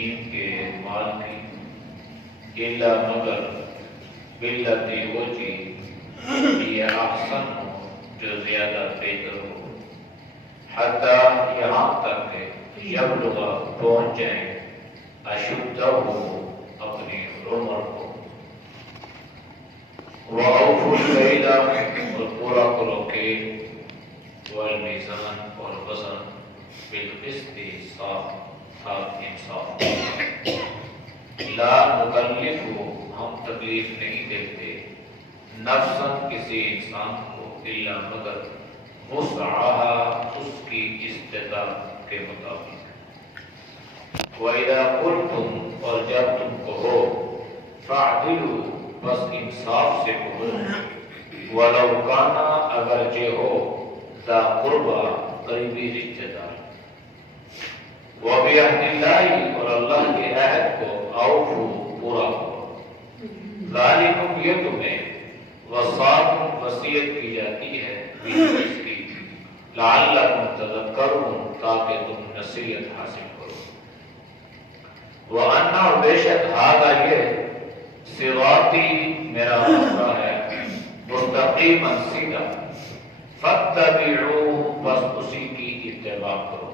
یتیم کے مال کی الا مگر باللتی وہ چیز یہ احسن ہو جو زیادہ بہتر ہو، حتی یہاں تک کہ یبلغ پہنچ جائیں اشدہ ہو اپنی عمر کو، وَأَوْفُوا الْكَيْلَ اور پورا کرو کہ والمیزان اور وزن بالقسط صاف انصاف، لا نکلف ہم تکلیف نہیں دیتے نفساً کسی انسان کو الا مگر وسعها اس کی استطاعت کے مطابق، وَإِذَا قُلْتُمْ اور جب تم کہو فَاعْدِلُوا بس انصاف سے کہو، وَلَوْ كَانَ اگرچہ ہو ذا قربا قریبی رشتہ دار، وَبِعَهْدِ اللَّهِ اور اللہ کے عہد کو اوفوا پورا کرو، ذَلِكُمْ یہ تمہیں وصاکم وصیت کی جاتی ہے اس کی، لعلکم تذکرون تاکہ تم نصیحت حاصل کرو، وَأَنَّ اور بے شک ہذا یہ صراطی میرا راستہ ہے مستقیما سیدھا، فاتبعوہ بس اسی کی اتباع کرو،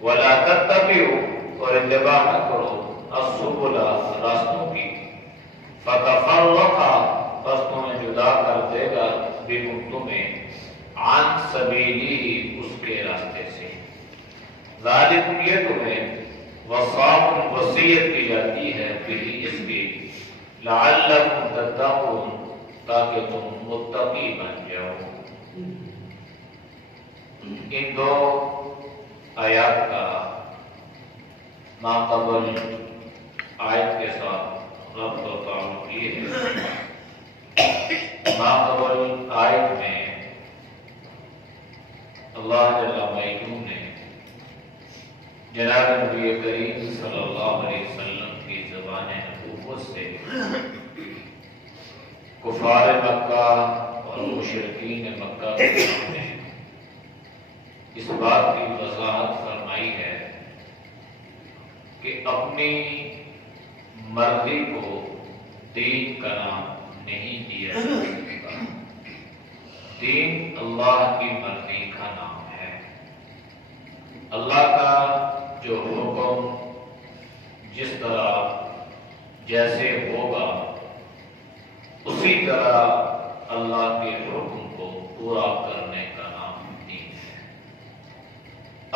ولا تتبعوا اور اتباع نہ کرو السبل راستوں کی، فتفرق بس تمہیں جدا کر دے گا بکم تمہیں عن سبیلی اس کے راستے سے، ذالکم یہ تمہیں وصاکم وصیت کی جاتی ہے بھی اس کی، لعلکم تتقون تاکہ تم متقی بن جاؤ۔ ان دو آیات کا ماقبل آیت کے ساتھ ربط و تعلق یہ ہے، ماقبل آیت میں اللہ جل مجدہ نے جناب نبی کریم صلی اللہ علیہ وسلم کی زبان نبوت سے کفار مکہ اور مشرکین مکہ کے سامنے اس بات کی وضاحت فرمائی ہے کہ اپنی مرضی کو دین کا نام نہیں دیا جا سکتا، دین اللہ کی مرضی کا نام ہے، اللہ کا جو حکم جس طرح جیسے ہوگا اسی طرح اللہ کے حکم کو پورا کرنے کا نام دین ہے۔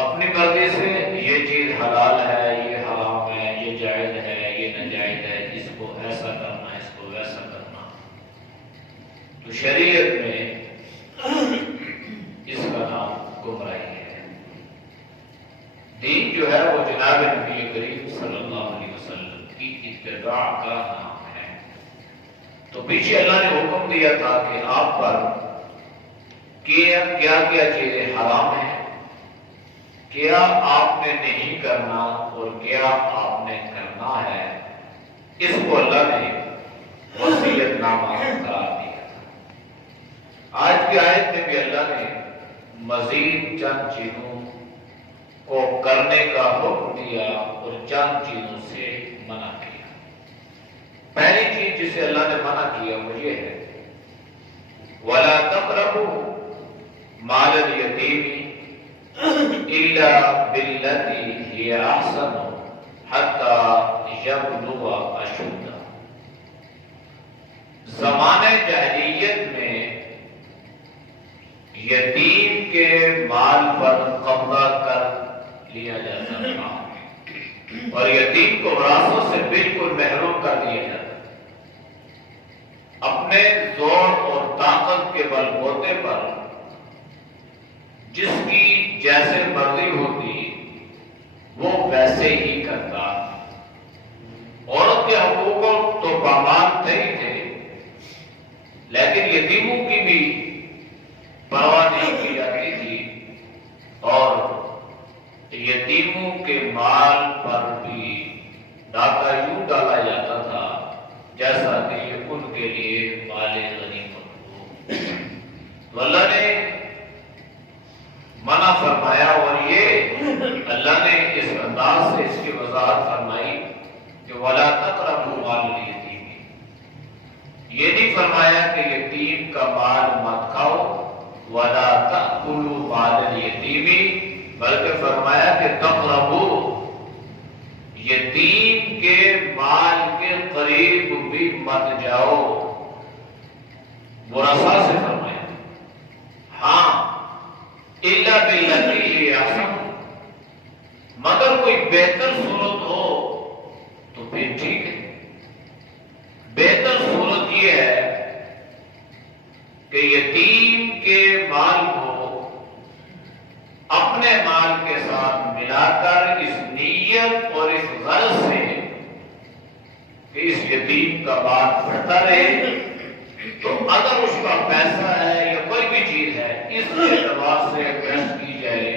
اپنی مرضی سے یہ چیز حلال ہے، یہ حرام ہے، یہ جائز ہے، یہ ناجائز ہے، اس کو ایسا کرنا، اس کو ویسا کرنا، تو شریعت میں اس کا نام گمراہی ہے۔ دین جو ہے وہ جناب نبی کریم صلی اللہ علیہ وسلم کی اتباع کا نام ہے۔ تو پیچھے اللہ نے حکم دیا تھا کہ آپ پر کیا کیا چیزیں حرام ہیں، کیا آپ نے نہیں کرنا اور کیا آپ نے کرنا ہے، اس کو اللہ نے وصیت نامہ قرار دیا تھا۔ آج کی آیت میں بھی اللہ نے مزید چند چیزوں کو کرنے کا حکم دیا اور چند چیزوں سے منع کیا۔ پہلی چیز جسے اللہ نے منع کیا وہ یہ ہے وَلَا تَقْرَبُوا مَالَ الْيَتِيمِ إِلَّا بِالَّتِي هِيَ أَحْسَنُ حَتَّى يَبْلُغَ أَشُدَّهُ۔ زمانۂ جاہلیت میں یتیم کے مال پر قبضہ کر لیا جاتا تھا اور یتیم کو وراثت سے بالکل محروم کر دیا جاتا تھا۔ اپنے زور اور طاقت کے بل بوتے پر جس کی جیسے مرضی ہوتی وہ ویسے ہی کرتا۔ عورت کے حقوق تو پامان تھے ہی تھے، لیکن یتیموں کی بھی پرواہ نہیں کی جاتی تھی اور یتیموں کے مال پر بھی ڈاکہ یوں ڈالا جاتا تھا جیسا کہ یہ ان کے لیے مال غنیمت ہو۔ تو اللہ نے منع فرمایا اور یہ اللہ نے اس انداز سے اس کی وضاحت فرمائی کہ وَلَا تَقْرَبُوا مَالَ الْيَتِيمِ، یہ نہیں فرمایا کہ یتیم کا مال مت کھاؤ، وَلَا تَأْكُلُوا مَالَ الْيَتِيمِ، بلکہ فرمایا کہ تقربوا، یتیم کے مال کے قریب بھی مت جاؤ، مراسا سے فرمایا۔ ہاں الا باللتی ہی احسن، مگر کوئی بہتر صورت ہو تو پھر ٹھیک ہے۔ بہتر صورت یہ ہے کہ یتیم کے مال کو اپنے مال کے ساتھ ملا کر اس نیت اور اس غرض سے کہ اس یتیم کا مال بڑھتا رہے، تو اگر اس کا پیسہ ہے یا کوئی بھی چیز ہے اس اعتبار سے خرچ کی جائے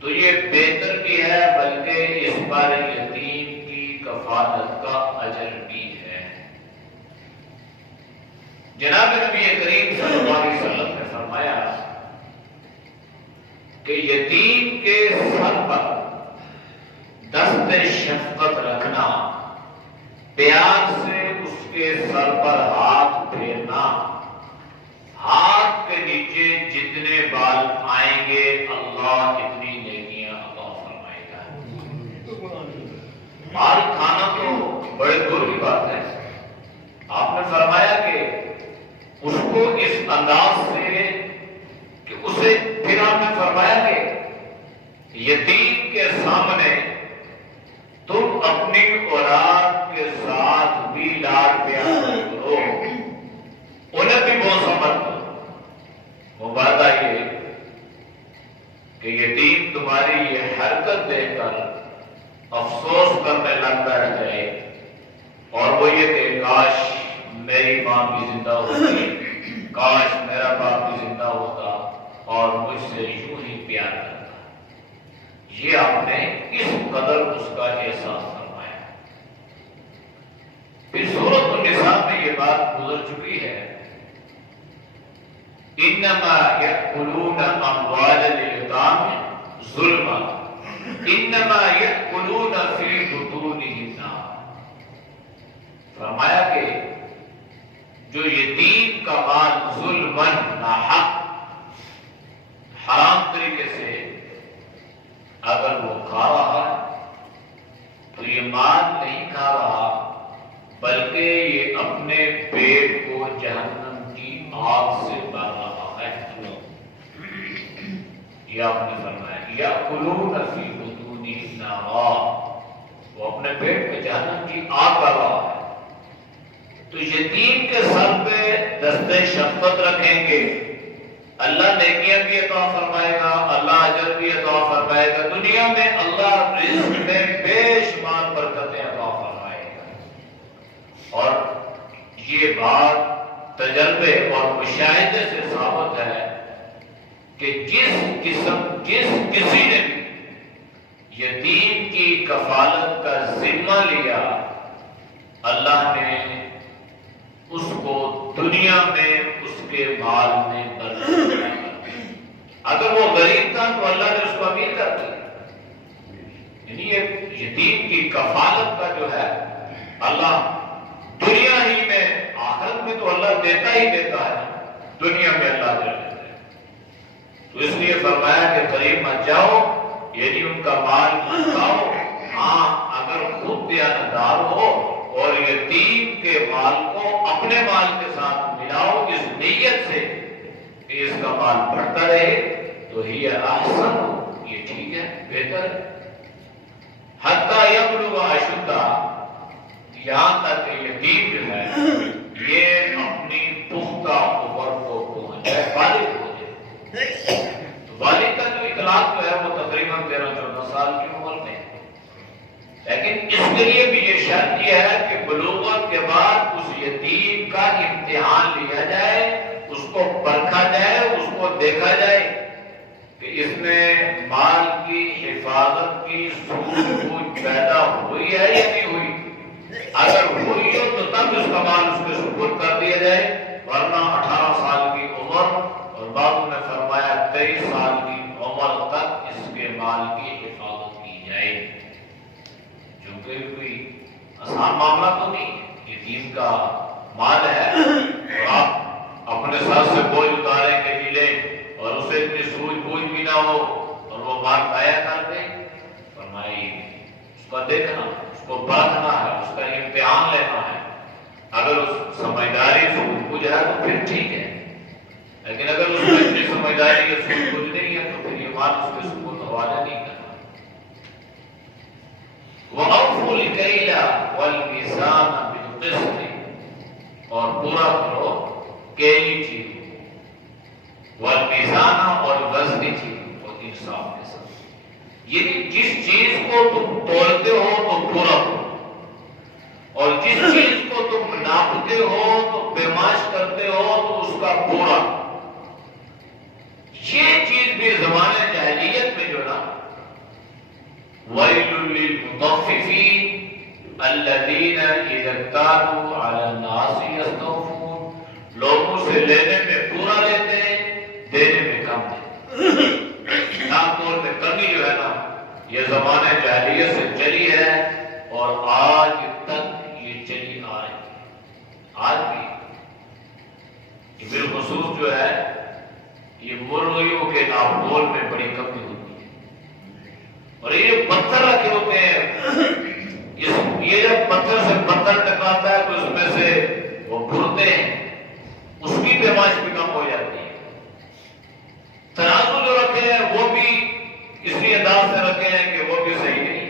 تو یہ بہتر بھی ہے، بلکہ اس پر یتیم کی کفالت کا اجر بھی ہے۔ جناب نبی کریم صلی اللہ علیہ وسلم نے فرمایا کہ یتیم کے سر پر دست شفقت رکھنا، پیار سے اس کے سر پر ہاتھ پھیرنا، ہاتھ کے نیچے جتنے بال آئیں گے اللہ اتنی نیکیاں عطا فرمائے گا۔ مال کھانا تو بڑے دور کی بات ہے، آپ نے فرمایا کہ اس کو اس انداز سے کہ اسے، پھر آپ نے فرمایا کہ یتیم کے سامنے تم اپنی اولاد کے ساتھ بھی لاڈ پیار کرو، انہیں بھی بہت سمجھ دو۔ مبادہ یہ کہ یتیم تمہاری یہ حرکت دیکھ کر افسوس کرنے لگ بیٹھ جائے، اور وہ یہ کہ کاش میری ماں بھی زندہ ہوتی، کاش میرا باپ بھی زندہ ہوتا اور مجھ سے یوں ہی پیار کرتا۔ یہ آپ نے اس قدر اس کا احساس فرمایا۔ پھر سورۃ النساء میں یہ بات گزر چکی ہے، انما یأکلون اموال الیتام ظلما انما یأکلون فی بطونہم نارا، فرمایا کہ جو یتیم کا مال ظلماً ناحق حرام طریقے سے اگر وہ کھا رہا ہے تو یہ مال نہیں کھا رہا، بلکہ یہ اپنے پیٹ کو جہنم کی آگ سے بھر رہا ہے۔ یہ آپ نے فرمایا یأکلون فی بطونہم نارا، وہ اپنے پیٹ میں جہنم کی آگ بھر رہا ہے۔ تو یتیم کے سر پہ دست شفقت رکھیں گے، اللہ نیکیاں بھی عطا فرمائے گا، اللہ اجر بھی عطا فرمائے گا، دنیا میں اللہ رزق میں بے شمار برکتیں عطا فرمائے گا۔ اور یہ بات تجربے اور مشاہدے سے ثابت ہے کہ جس کسی نے بھی یتیم کی کفالت کا ذمہ لیا، اللہ نے اس کو دنیا میں اس کے مال میں برکت عطا کی۔ اگر وہ غریب تھا تو اللہ نے اس کو امیر کر دیا۔ یعنی یہ یتیم کی کفالت کا جو ہے اللہ دنیا ہی میں، آخرت میں تو اللہ دیتا ہی دیتا ہے، دنیا میں اللہ دے دیتا ہے۔ تو اس لیے فرمایا کہ قریب مت جاؤ، یعنی ان کا مال مت کھاؤ، ہاں اگر خود دیانتدار ہو اور یتیم کے مال کو اپنے مال کے ساتھ ملاؤ اس نیت سے کہ اس کا مال بڑھتا رہے، تو ہی احسن، یہ ٹھیک ہے، بہتر ہے۔ حتی یبلغ اشدہ، یہاں تک کہ یتیم جو ہے یہ اپنی پختہ عمر کو پہنچ جائے، بالغ ہو جائے۔ تو بالغ کا جو اطلاق جو ہے وہ تقریباً 13-14 سال کی عمر میں ہے، لیکن اس کے لیے بھی یہ شرط یہ ہے کہ بلوغت کے بعد اس یتیم کا امتحان لیا جائے، اس کو پرکھا جائے، اس کو دیکھا جائے کہ اس میں مال کی حفاظت کی سوچ پیدا ہوئی ہے یا نہیں ہوئی۔ اگر ہوئی ہو تو تب اس کا مال اس کے سپرد کر دیا جائے، ورنہ 18 سال کی عمر اور بعضوں نے فرمایا 23 سال کی عمر تک اس کے مال کی حفاظت کی جائے۔ کا دیکھنا، اس کو پرکھنا ہے، اس کا امتحان لینا ہے. اگر اس سمجھداری سوجھ بوجھ ہے تو پھر ٹھیک ہے، لیکن اگر اس میں اتنی سمجھداری یا سوجھ بوجھ نہیں ہے تو پھر یہ مال اس کے سکون کو حوالہ نہیں کرنا. وَأَوْفُوا الْكَيْلَ وَالْمِيزَانَ بِالْقِسْطِ، اور پورا کرو کیلی چیز، والمیزان اور وزنی چیز، اور انصاف کے ساتھ. یعنی جس چیز کو تم تولتے ہو تو پورا کرو، اور جس چیز کو تم ناپتے ہو تو پیمائش کرتے ہو تو اس کا پورا. یہ چیز بھی زمانے جاہلیت میں جو نا وَيْلٌ لِّلْمُطَفِّفِينَ الَّذِينَ إِذَا اكْتَالُوا عَلَى النَّاسِ يَسْتَوْفُونَ، لوگوں سے لینے میں پورا لیتے ہیں، دینے میں کم دیتے. نام طور میں کمی جو ہے نا یہ زمانے جاہلیت سے چلی ہے اور آج تک یہ چلی آ رہی ہے. آج بھی بالخصوص جو ہے یہ مرغیوں کے ناپتول میں بڑی کمی ہوتی ہے، اور یہ پتھر رکھے ہوتے ہیں. یہ جب پتھر سے پتھر ٹکراتا ہے تو اس میں سے وہ بھرتے ہیں، اس کی پیمائش بھی کم ہو جاتی ہے. ترازو جو رکھے ہیں وہ بھی اسی انداز سے رکھے ہیں کہ وہ بھی صحیح نہیں.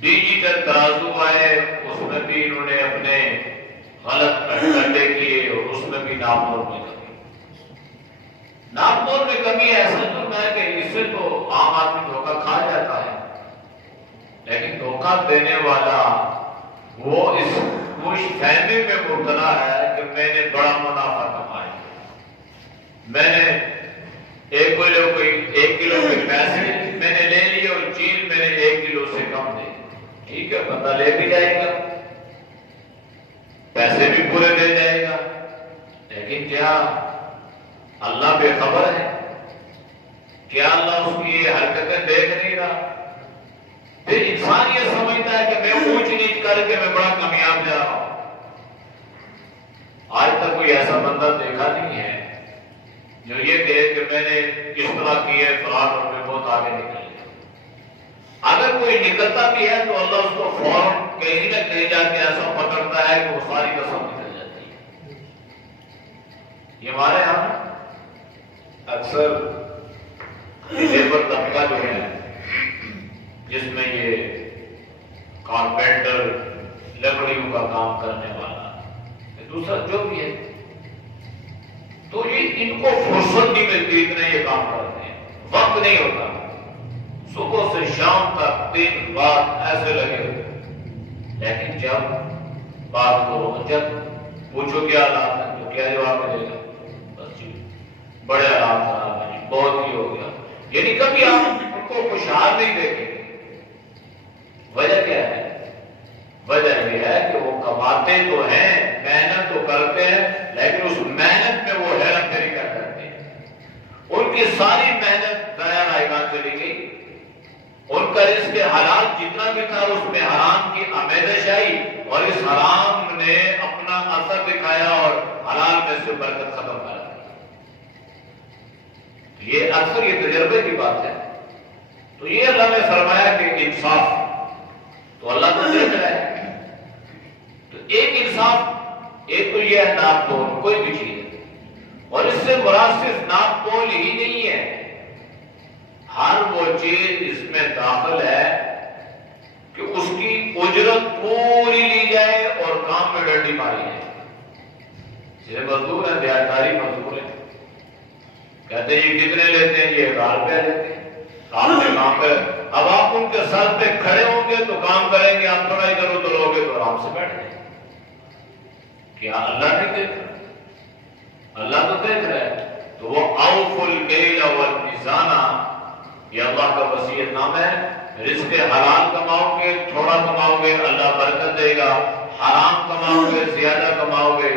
ڈیجیٹل ترازو آئے، اس میں بھی انہوں نے اپنے غلط کنڈے کیے اور اس میں بھی ناپ تول میں کمی. ناپ تول میں کمی ایسا تو ہے کہ اس سے تو عام آدمی دھوکہ کھا جاتا ہے، لیکن دھوکہ دینے والا وہ اس فہمی میں مبتلا ہے کہ میں نے بڑا منافع کمایا، میں نے 1 کلو کے پیسے میں نے لے لیے اور چیز میں نے 1 کلو سے کم دے. ٹھیک ہے، بندہ لے بھی جائے گا، پیسے بھی پورے دے جائے گا، لیکن کیا اللہ بے خبر ہے؟ کیا اللہ اس کی یہ حرکتیں دیکھ نہیں رہا؟ پھر انسان یہ سمجھتا ہے کہ میں اونچ نیچ کر کے میں بڑا کامیاب جا رہا ہوں. آج تک کوئی ایسا بندہ دیکھا نہیں ہے جو یہ کہے کہ میں نے اس طرح کی ہے فلاں اور میں بہت آگے نکل گیا. اگر کوئی نکلتا بھی ہے تو اللہ اس کو فوراً کہیں نہ کہیں جا کے ایسا پکڑتا ہے کہ وہ ساری قسم نکل جاتی ہے. یہ ہمارے یہاں اکثر لیبر طبقہ جو ہے جس میں یہ کارپینٹر لکڑیوں کا کام کرنے والا دوسرا جو بھی ہے، تو یہ ان کو فرصت نہیں ملتی، اتنے یہ کام کرتے ہیں، وقت نہیں ہوتا. صبح سے شام تک 3 بار ایسے لگے ہوتے، لیکن جب بات کرو، جب پوچھو کیا حالات ہے تو کیا جواب ملے گا؟ بس جی بڑے حالات خراب ہیں، بہت ہی ہو گیا. یعنی کبھی آپ ان کو خوشحال نہیں دیکھیں. وجہ کیا ہے؟ وجہ یہ ہے کہ وہ کماتے تو ہیں، محنت تو کرتے ہیں، لیکن اس محنت میں وہ حیرت پھیری کیا کرتے ہیں. ان کی ساری محنت ضائع رائگان چلی گئی. ان کا رزق حلال جتنا بھی تھا اس میں حرام کی آمیزش آئی اور اس حرام نے اپنا اثر دکھایا اور حلال میں سے برکت ختم کر دی. یہ اکثر یہ تجربے کی بات ہے. تو یہ اللہ نے فرمایا کہ انصاف، تو اللہ تو دیکھ رہا ہے. تو ایک انصاف، ایک تو یہ ہے ناپ تول کوئی بھی چیز، اور اس سے مراد صرف ناپ تول ہی نہیں ہے، ہر وہ چیز اس میں داخل ہے کہ اس کی اجرت پوری لی جائے اور کام میں ڈنڈی ماری جائے. یہ مزدور ہیں، دیہاتداری مزدور ہیں، کہتے ہیں یہ کتنے لیتے ہیں؟ یہ 1000 روپیہ لیتے ہیں. آپ کے کام پہ اب آپ ان کے سر پہ کھڑے ہوں گے تو کام کریں گے، آپ تھوڑا ادھر ادھر ہوگے تو آرام سے بیٹھ جائیں. کیا اللہ نہیں دیکھ رہا؟ اللہ تو دیکھ رہا ہے. تو وہ اوفوا الکیل والمیزان، یہ اللہ کا وصیت نامہ ہے. رزق حلال کماؤ گے، تھوڑا کماؤ گے اللہ برکت دے گا. حرام کماؤ گے، زیادہ کماؤ گے،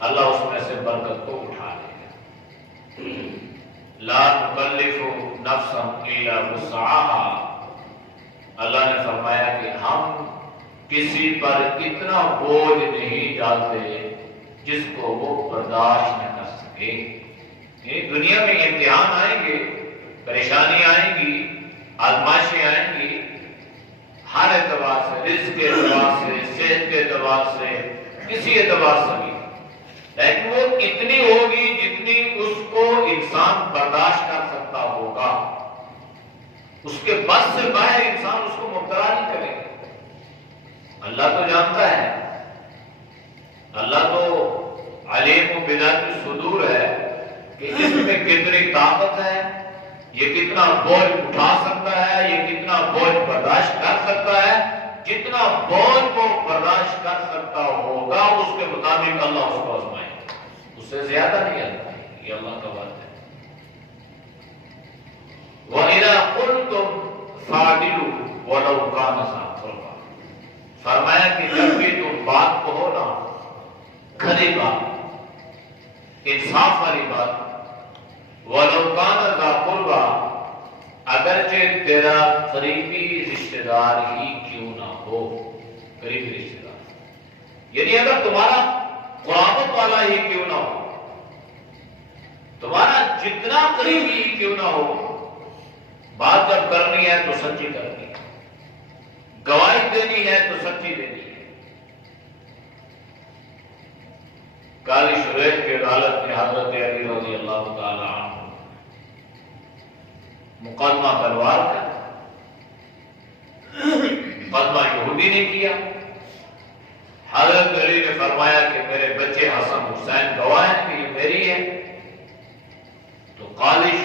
اللہ اس میں سے برکت کو اٹھا لے گا. لا نکلف نفسا الا وسعها، اللہ نے فرمایا کہ ہم کسی پر اتنا بوجھ نہیں ڈالتے جس کو وہ برداشت نہ کر سکے. دنیا میں امتحان آئیں گے، پریشانی آئیں گی، آزمائشیں آئیں گی، رزق کے اعتبار سے، صحت کے اعتبار سے، کسی اعتبار سے بھی، لیکن وہ اتنی ہوگی جتنی اس کو انسان برداشت کر سکتا ہوگا، اس کے بس سے باہر انسان اس کو مبتلا نہیں کرے گا۔ اللہ تو جانتا ہے، اللہ تو علیم بذات الصدور ہے کہ اس میں کتنی طاقت ہے، یہ کتنا بوجھ اٹھا سکتا ہے، یہ کتنا بوجھ برداشت کر سکتا ہے۔ جتنا بوجھ وہ برداشت کر سکتا ہوگا اس کے مطابق اللہ اس کو آزمائے، اس سے زیادہ نہیں آتا ہے، یہ اللہ کا وعدہ ہے۔ وَإِذَا قُلْتُمْ فَاعْدِلُوا وَلَوْ كَانَ ذَا قُرْبَىٰ، فرمایا کہ جب بھی تم بات کہو نا، کھری بات، انصاف والی بات، وَلَوْ كَانَ ذَا قُرْبَىٰ، اگرچہ تیرا قریبی رشتہ دار ہی کیوں نہ ہو، قریبی رشتہ دار، یعنی اگر تمہارا قرابت والا ہی کیوں نہ ہو، تمہارا جتنا قریبی ہی کیوں نہ ہو، بات جب کرنی ہے تو سچی کرنی ہے، گواہی دینی ہے تو سچی دینی ہے۔ قاضی شریف کی عدالت میں حضرت علی رضی اللہ تعالی عنہ مقدمہ تلوار کا، مقدمہ یہودی نے کیا، حضرت علی نے فرمایا کہ میرے بچے حسن حسین گواہ ہیں کہ یہ میری ہے، تو قاضی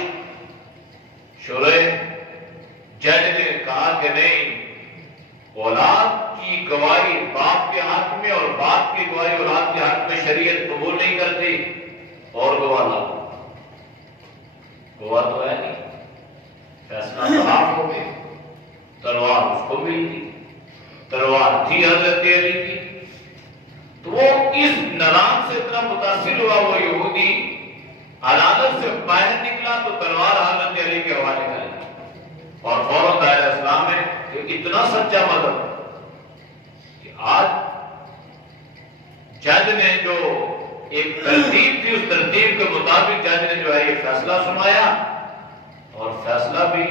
شریف جج نے کہا کہ نہیں، اولاد کی گواہی باپ کے حق میں اور باپ کی گواہی اولاد کے حق میں شریعت قبول نہیں کرتی، اور گواہ لاؤ، گواہ تو ہے نہیں، فیصلہ خلاف ہو گئے، تلوار اس کو مل گئی، تلوار تھی حضرت علی کی، تو وہ اس نظام سے اتنا متاثر ہوا، وہ یہودی عدالت سے باہر نکلا تو تلوار حضرت علی کے حوالے کر دی، اور فوراً دائرہ اسلام میں اتنا سچا مذہب کہ آج جج نے جو ایک ترتیب تھی، اس ترتیب کے مطابق جج نے جو ہے یہ فیصلہ سنایا، اور فیصلہ بھی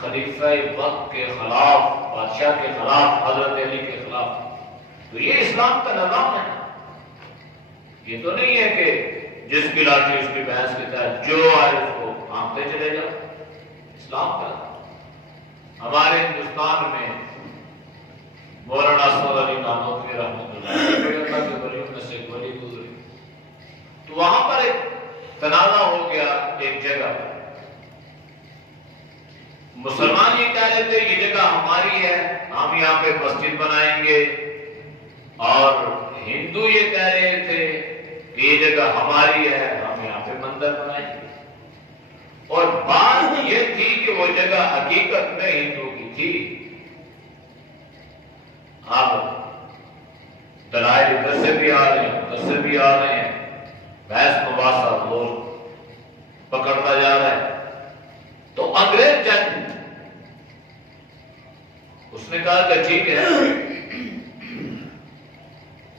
خلیفہ وقت کے خلاف، بادشاہ کے خلاف، حضرت علی کے خلاف۔ تو یہ اسلام کا نظام ہے، یہ تو نہیں ہے کہ جس کی لاٹھی اس کی بھینس کے تحت جو آئے اس کو آنکھتے چلے جاؤ، اسلام کا۔ ہمارے ہندوستان میں مولانا اسد علی نانوتوی رحمۃ اللہ کے ولیوں میں سے ایک ولی گزرے، تو وہاں پر ایک تنازع ہو گیا ایک جگہ، مسلمان یہ کہہ رہے تھے یہ جگہ ہماری ہے، ہم یہاں پہ مسجد بنائیں گے، اور ہندو یہ کہہ رہے تھے کہ یہ جگہ ہماری ہے، ہم یہاں پہ مندر بنائیں گے، اور بات یہ تھی کہ وہ جگہ حقیقت میں ہندو کی تھی۔ اب دلائل ادھر سے بھی آ رہے ہیں، ادھر سے بھی آ رہے ہیں، بحث مباحثہ روز پکڑتا جا رہا ہے، تو انگریز جج اس نے کہا کہ ٹھیک ہے،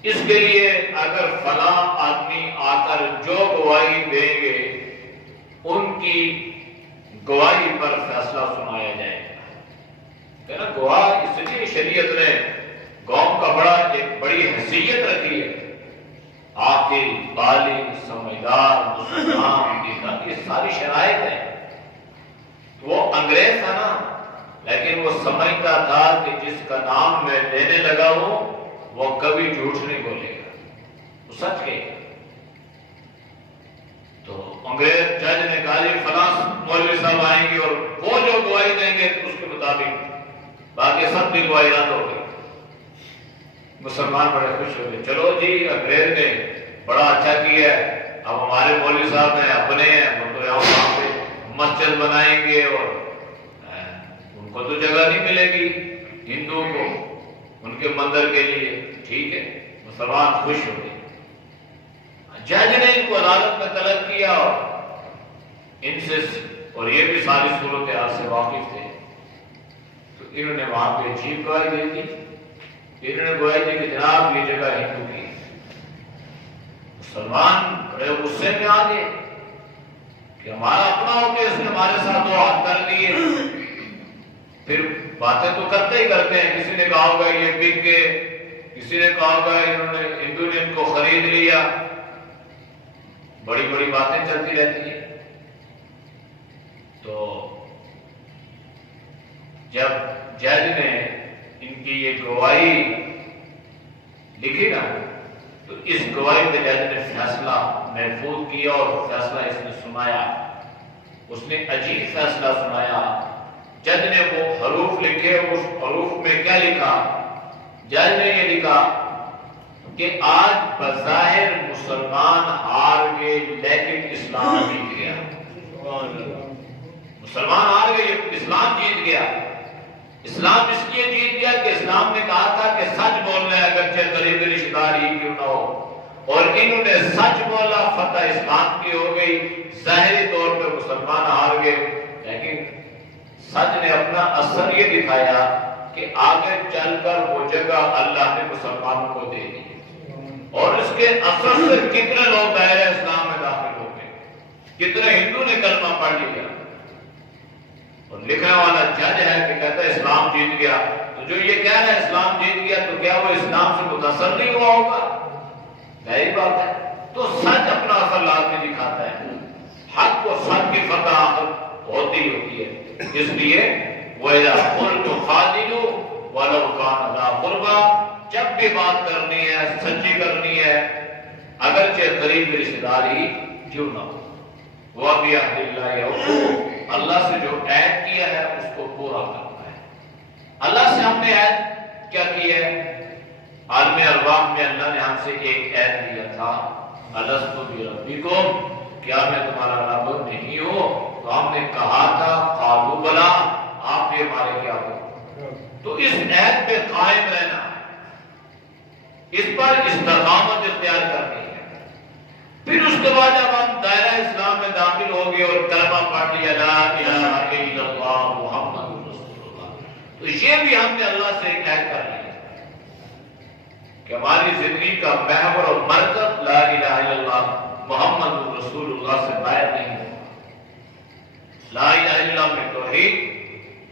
اس کے لیے اگر فلاں آدمی آ کر جو گواہی دیں گے ان کی گواہی پر فیصلہ سنایا جائے گا، ہے نا۔ گواہ اس لیے شریعت نے قوم کا ایک بڑی حیثیت رکھی ہے، عاقل، بالغ، سمجھدار، مسلمان، یہ ساری شرائط ہیں۔ وہ انگریز تھا نا، لیکن وہ سمجھتا تھا کہ جس کا نام میں لینے لگا ہوں وہ کبھی جھوٹ نہیں بولے گا، وہ سچ کہے گا۔ تو انگریز جج نے کہا جی فلاں مولوی صاحب آئیں گے اور وہ جو گواہی دیں گے اس کے مطابق، باقی سب کی گواہی رد ہو گئی۔ مسلمان بڑے خوش ہو گئے، چلو جی انگریز نے بڑا اچھا کیا ہے، اب ہمارے مولوی صاحب ہیں اپنے ہیں، وہ تو یہاں پہ مسجد بنائیں گے، اور ان کو تو جگہ نہیں ملے گی ہندوؤں کو ان کے مندر کے لیے، ٹھیک ہے، مسلمان خوش ہو گئے۔ جج نے ان کو عدالت میں طلب کیا، اور ان سے، اور یہ بھی ساری صورتحال سے واقف تھے، تو انہوں نے وہاں پہ عجیب گواہی دے دی، انہوں نے گواہی دی کہ جناب یہ جگہ ہندو کی۔ مسلمان بڑے غصے میں آ گئے کہ ہمارا اپنا ہو کے اس نے ہمارے ساتھ دو ہاتھ کر لیے، پھر باتیں تو کرتے ہی کرتے ہیں، کسی نے کہا ہوگا یہ بک گئے، کسی نے کہا ہوگا ہندو نے ان کو خرید لیا، بڑی بڑی باتیں چلتی رہتی ہیں۔ تو جب جج نے ان کی یہ گواہی لکھی نا، تو اس گواہی پہ جج نے فیصلہ محفوظ کیا اور فیصلہ اس نے سنایا۔ اس نے عجیب فیصلہ سنایا۔ جج نے وہ حروف لکھے، اس حروف میں کیا لکھا؟ جج نے یہ لکھا کہ آج بظاہر مسلمان ہار گئے لیکن اسلام جیت گیا۔ مسلمان ہار گئے، اسلام جیت گیا۔ اسلام اس لیے جیت گیا کہ اسلام نے کہا تھا کہ سچ بولنا ہے، اگرچہ قریبی رشتہ دار ہی کیوں نہ ہو، اور انہوں نے سچ بولا، فتح اسلام کی ہو گئی۔ ظاہری طور پہ مسلمان ہار گئے، لیکن سچ نے اپنا اثر یہ دکھایا کہ آگے چل کر وہ جگہ اللہ نے مسلمانوں کو دے دی، اور اس کے اثر سے کتنے لوگ دائرہ اسلام میں داخل ہو گئے، کتنے ہندو نے کلمہ پڑھ لیا۔ اور لکھنے والا جج ہے کہ کہتا ہے اسلام جیت گیا، تو جو یہ کہہ رہا ہے اسلام جیت گیا، تو کیا وہ اسلام سے متاثر نہیں ہوا ہوگا؟ ظاہر بات ہے۔ تو سچ اپنا اثر لازمی دکھاتا ہے، حق و سچ کی فتح ہوتی ہوتی ہے۔ اس لیے وَإِذَا قُلْتُ فَعْدِلُوا وَلَوْ كَانَ ذَا قُرْبَىٰ، جب بھی بات کرنی ہے سچی کرنی ہے، اگرچہ قریبی رشتہ دار ہی کیوں نہ ہو۔ وَبِعَهْدِ اللَّهِ أَوْفُوا، اللہ سے جو عہد کیا ہے اس کو پورا کرنا ہے۔ اللہ سے ہم نے عہد کیا کیا ہے؟ عالم ارواح میں اللہ نے ہم سے ایک عہد لیا تھا، أَلَسْتُ بِرَبِّكُمْ، کیا میں تمہارا رب نہیں ہوں؟ تو ہم نے کہا تھا قالوا بلا، آپ بھی ہمارے کیا ہو؟ تو اس عہد پہ قائم رہنا ہے، اس پر استقامت اختیار کرنی ہے۔ پھر اس کے بعد جب ہم دائرہ اسلام میں داخل ہو گئے اور کلمہ پڑھ لیا لا الہ الا اللہ محمد رسول اللہ، تو یہ بھی ہم نے اللہ سے ایک عہد کر لیا کہ ہماری زندگی کا محور اور مرکز لا الہ الا اللہ محمد رسول اللہ سے باہر نہیں ہوگا۔ لا الہ الا اللہ میں توحید،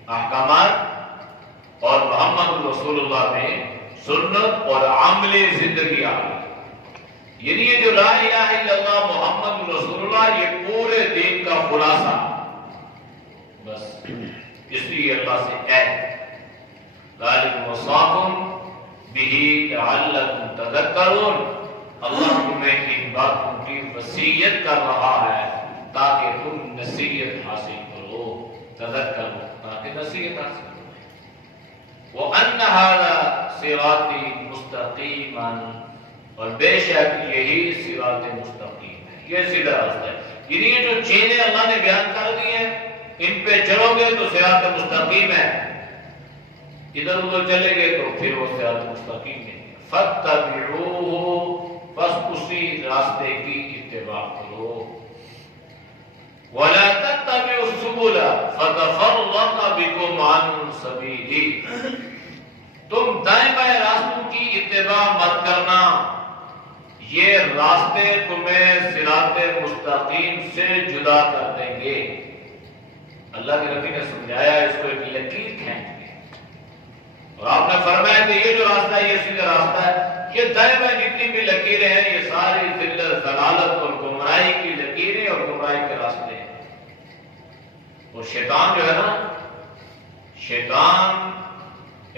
احکامات، اور محمد رسول اللہ میں سنت اور عملی زندگی آ گئی۔ یعنی یہ جو لا الہ الا اللہ محمد رسول اللہ، یہ پورے دین کا خلاصہ، بس اس لیے اللہ سے عہد ذالکم وصاکم بہ لعلکم تذکرون، اللہ تمہیں ان باتوں کی وصیت کر رہا ہے تاکہ تم نصیحت حاصل کرو، تذکرو، تاکہ نصیحت حاصل کرو۔ وَأَنَّ هَذَا صِرَاطِي مُسْتَقِيمًا، اور بے شک یہی صراط مستقیم ہے، یہ سیدھا راستہ ہے۔ یعنی یہ جو چیزیں اللہ نے بیان کر دی ہیں، ان پہ چلو گے تو صراط مستقیم ہے، ادھر ادھر چلے گے تو پھر وہ صراط مستقیم ہے۔ فَاتَّبِعُوهُ، بس اسی راستے کی اتباع کرو۔ وَلَا تَتَّبِعُوا السُّبُلَ فَتَفَرَّقَ بِكُمْ عَنْ سَبِيلِهِ، تم دائیں بائیں راستوں کی اتباع مت کرنا، یہ راستے تمہیں صراط مستقیم سے جدا کر دیں گے۔ اللہ کے نبی نے سمجھایا اس کو ایک لکیر کھینچ کے، اور آپ نے فرمایا کہ یہ جو راستہ ہے یہ سیدھا راستہ ہے، یہ دائیں بائیں جتنی بھی لکیریں ہیں یہ ساری ذلت، ضلالت اور گمراہی کی لکیریں اور گمراہی کے راستے ہیں۔ اور شیطان جو ہے نا، شیطان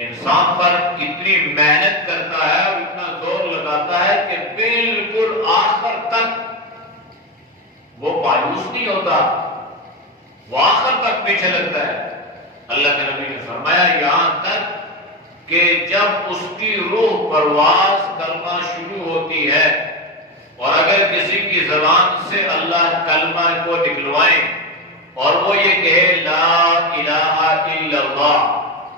انسان پر اتنی محنت کرتا ہے اور اتنا زور لگاتا ہے کہ بالکل آخر تک وہ مایوس نہیں ہوتا، وہ آخر تک پیچھے لگتا ہے۔ اللہ کے نبی نے فرمایا یہاں تک کہ جب اس کی روح پرواز کرنا شروع ہوتی ہے، اور اگر کسی کی زبان سے اللہ کلمہ کو نکلوائیں اور وہ یہ کہے لا الہ الا اللہ،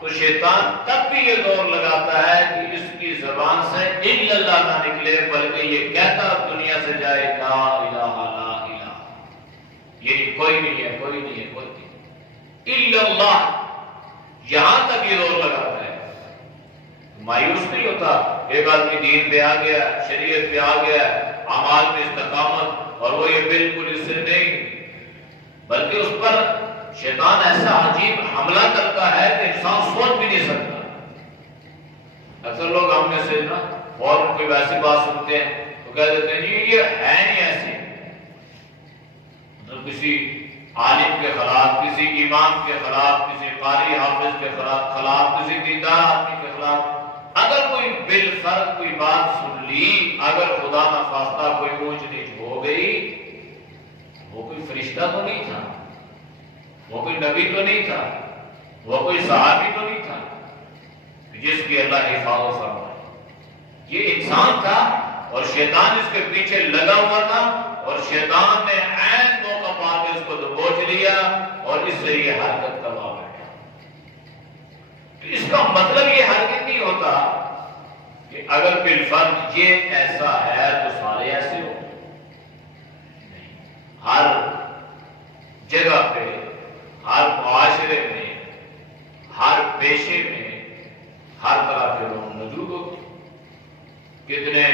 تو شیطان تب بھی یہ زور لگاتا ہے کہ اس کی زبان سے الا اللہ نہ نکلے، بلکہ یہ کہتا دنیا سے جائے لا الہ لا الہ، یعنی کوئی نہیں ہے، کوئی نہیں ہے، کوئی نہیں الا اللہ، یہاں تک یہ زور لگاتا ہے۔ مایوس نہیں ہوتا، ایک آدمی دین پہ آ گیا، شریعت پہ آ گیا، اعمال میں استقامت، اور وہ یہ بالکل اس سے نہیں، بلکہ اس پر شیطان ایسا عجیب حملہ کرتا ہے کہ انسان سوچ بھی نہیں سکتا. اکثر لوگ ہم میں سے نا فوراً کوئی ویسی بات سنتے ہیں تو کہہ دیتے ہیں جی یہ ہے نہیں ایسے. مطلب کسی عالم کے خلاف، کسی امام کے خلاف، کسی قاری حافظ کے خلاف، کسی دیندار آدمی کے خلاف اگر کوئی بالفرض کوئی بات سن لی، اگر خدا نخواستہ کوئی اونچ نیچ ہو گئی، وہ کوئی فرشتہ تو نہیں تھا، وہ کوئی نبی تو نہیں تھا، وہ کوئی صحابی تو نہیں تھا جس کی اللہ حفاظت فرمائے. یہ انسان تھا اور شیطان اس کے پیچھے لگا ہوا تھا اور شیطان نے عین موقع پا کے اس کو دبوچ لیا اور اس سے یہ حرکت کروا بیٹھا. تو اس کا مطلب یہ ہرگز نہیں ہوتا کہ اگر بالفرض یہ ایسا ہے تو سارے ایسے ہو. ہر جگہ پہ، ہر معاشرے میں، ہر پیشے میں ہر طرح کے لوگ موجود ہوتے. کتنے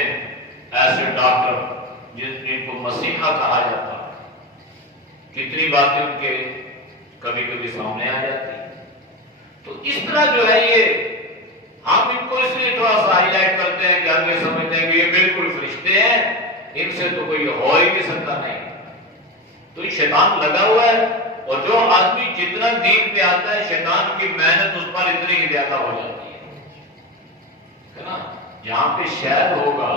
ایسے ڈاکٹر جن کو مسیحا کہا جاتا ہے، کتنی باتیں ان کے کبھی کبھی سامنے آ جاتی ہیں. تو اس طرح جو ہے یہ ہم ان کو اس لیے تھوڑا سا ہائی لائٹ کرتے ہیں کہ ہم یہ سمجھتے ہیں کہ یہ بالکل فرشتے ہیں، ان سے تو کوئی ہو ہی نہیں سکتا. نہیں، تو یہ شیطان لگا ہوا ہے اور جو آدمی جتنا دین پہ آتا ہے شیطان کی محنت اس پر اتنی ہی زیادہ ہو جاتی ہے نا. جہاں پہ شہد ہوگا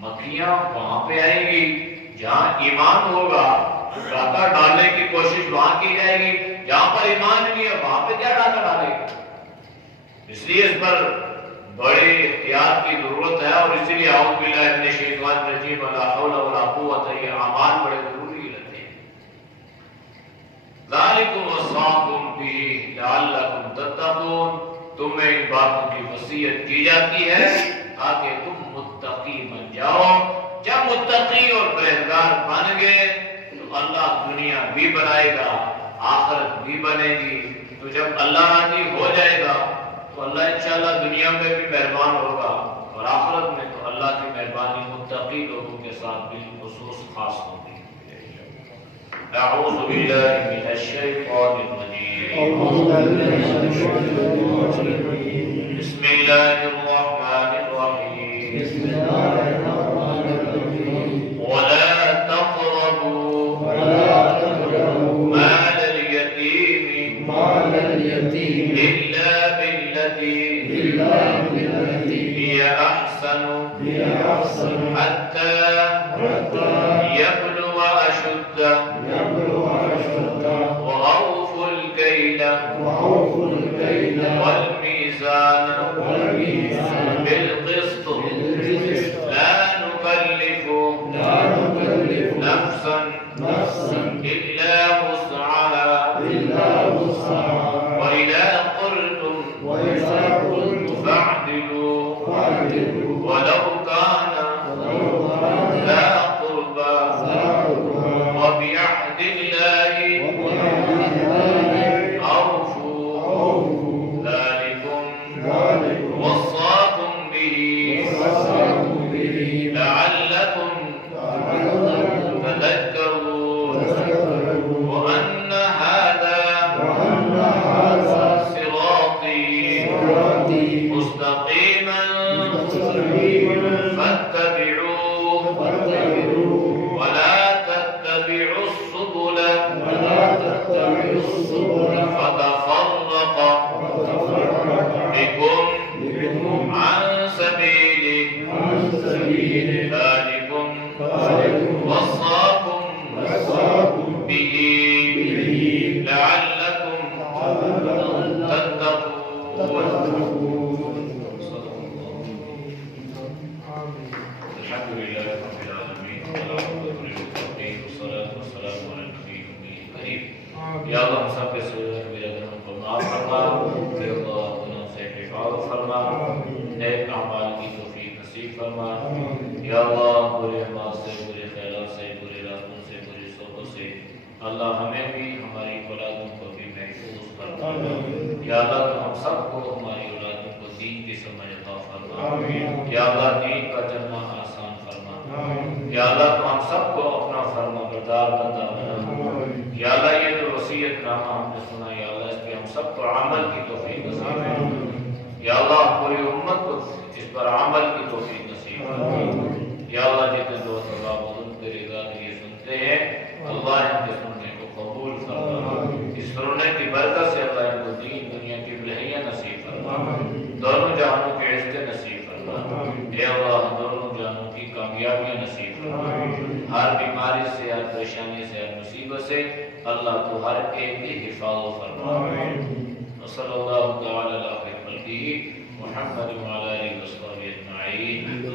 مکھیاں وہاں پہ آئیں گی، جہاں ایمان ہوگا ڈاکہ ڈالنے کی کوشش وہاں کی جائے گی، جہاں پر ایمان نہیں ہے وہاں پہ کیا ڈاکہ ڈالے گا. اس لیے اس پر بڑے احتیاط کی ضرورت ہے اور اسی لیے اعوذ باللہ من الشیطان الرجیم لا حول ولا قوت، یہ اعمال بڑے ضروری رہتے ہیں. ذالکم وصاکم بہ لعلکم تتقون، تمہیں ان باتوں کی وصیت کی جاتی ہے تاکہ تم متقی بن جاؤ. جب متقی اور پرہیزگار بن گئے تو اللہ دنیا بھی بنائے گا، آخرت بھی بنے گی. تو جب اللہ راضی ہو جائے گا تو اللہ انشاءاللہ دنیا میں بھی مہربان ہوگا اور آخرت میں تو اللہ کی مہربانی متقی لوگوں کے ساتھ بالخصوص خاص ہوگی. اعوذ باللہ من الشیطان الرجیم، بسم اللہ الرحمن الرحیم، ولا تقربوا مال اليتيم إلا بالتي هي أحسن حتى يبلغ أشده وأوفوا الكيل والميزان بالقسط لا نكلف نفسا إلا وسعها وإذا قلتم فاعدلوا ولو كان ذا قربى وبعهد الله أوفوا ذلكم وصاكم به لعلكم تذكرون وأن هذا صراطي مستقيما فاتبعوه ولا تتبعوا السبل فتفرق بكم عن سبيله ذلكم وصاكم به لعلكم تتقون. الحمد لله رب العالمين والعاقبة للمتقين والصلاة والسلام على النبي الكريم. یا اللہ ہم سب کے سجدے میرے گناہوں کو معاف فرما، یا اللہ گناہوں سے حفاظت فرما، نیک اعمال کی توفیق نصیب فرما. یا اللہ برے اعمال سے، برے خیالات سے، برے راتوں سے، بری صحبت سے اللہ ہمیں بھی ہماری اولادوں کو بھی محفوظ فرما. یا اللہ تو ہم سب کو ہماری اولادوں کو دین کی سمجھ عطا فرما. یا اللہ دین کا چلنا آسان فرما. یا اللہ تو ہم سب کو اپنا فرما بردار بندہ بنا. یا اللہ یہ جو وصیت نامہ پوری امت کو اس پر عمل کی توفیق نصیب فرما۔ یا اللہ جتنے دوست اللہ بزرگ تیری ذات یہ سنتے ہیں اللہ ان کے سننے کو قبول فرما، اس سننے کی برکت سے اللہ ان کو دین دنیا کی بلہیاں نصیب فرما، دونوں جہانوں کے عزت نصیب فرما۔ اے اللہ دونوں جہانوں کی کامیابیاں نصیب فرما، ہر بیماری سے، ہر پریشانی سے، ہر مصیبت سے اللہ تو ہر ایک کی حفاظت فرما۔ وصلی اللہ تعالی علی خیر خلقہ محمد وعلی آلہ وصحبہ اجمعین۔